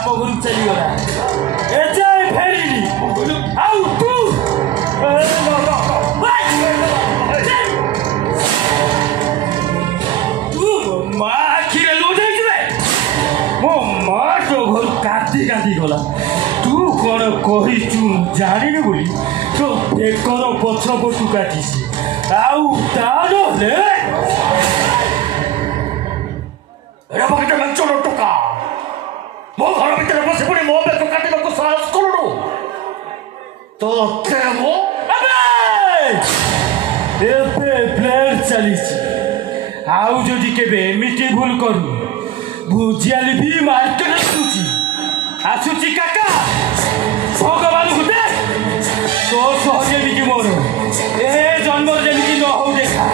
ବାପ ଘରକୁ ଚାଲିଗଲା ଏଯାଏ ଫେରିନି ଆଉ ତୁ ମା ଆଖିରେ ଲୁଚେଇଯିବେ ମୋ ମା ତୋ ଘରୁ କାନ୍ଦି କାନ୍ଦି ଗଲା ତୁ କ'ଣ କହିଛୁ ଜାଣିନୁ ବୋଲି ତୋ ବେକର ପଛ ପଟୁ କାଟିଛି ଆଉ ତା ନହେଲେ ଚୋର ଟୋକା ମୋ ଘର ଭିତରେ ବସି ପଡ଼ି ମୋ ବେକ କାଟିବାକୁ ସାହସ କରୁନୁ ତୋତେ ମୁଁ ଏବେ ପ୍ଲେନ୍ ଚାଲିଛି ଆଉ ଯଦି କେବେ ଏମିତି ଭୁଲ କରୁ ବୁଝିଆଲି ବି ମାର୍କେଟ ଆସୁଛି କାକା ଭଗବାନଙ୍କୁ ଦେ ତୋ ସହ ଯେମିତି ମୋର ଏ ଜନ୍ମରେ ଯେମିତି ନ ହଉ ଦେଖା